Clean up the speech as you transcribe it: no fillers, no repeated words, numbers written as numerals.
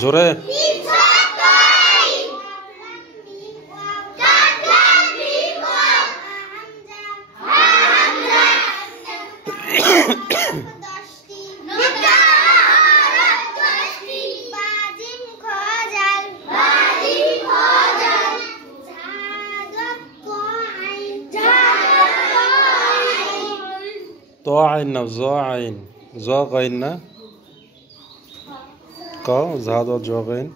জোরে ط عين না জ আইন জ গাইন না ক ঝা দ জ গাইন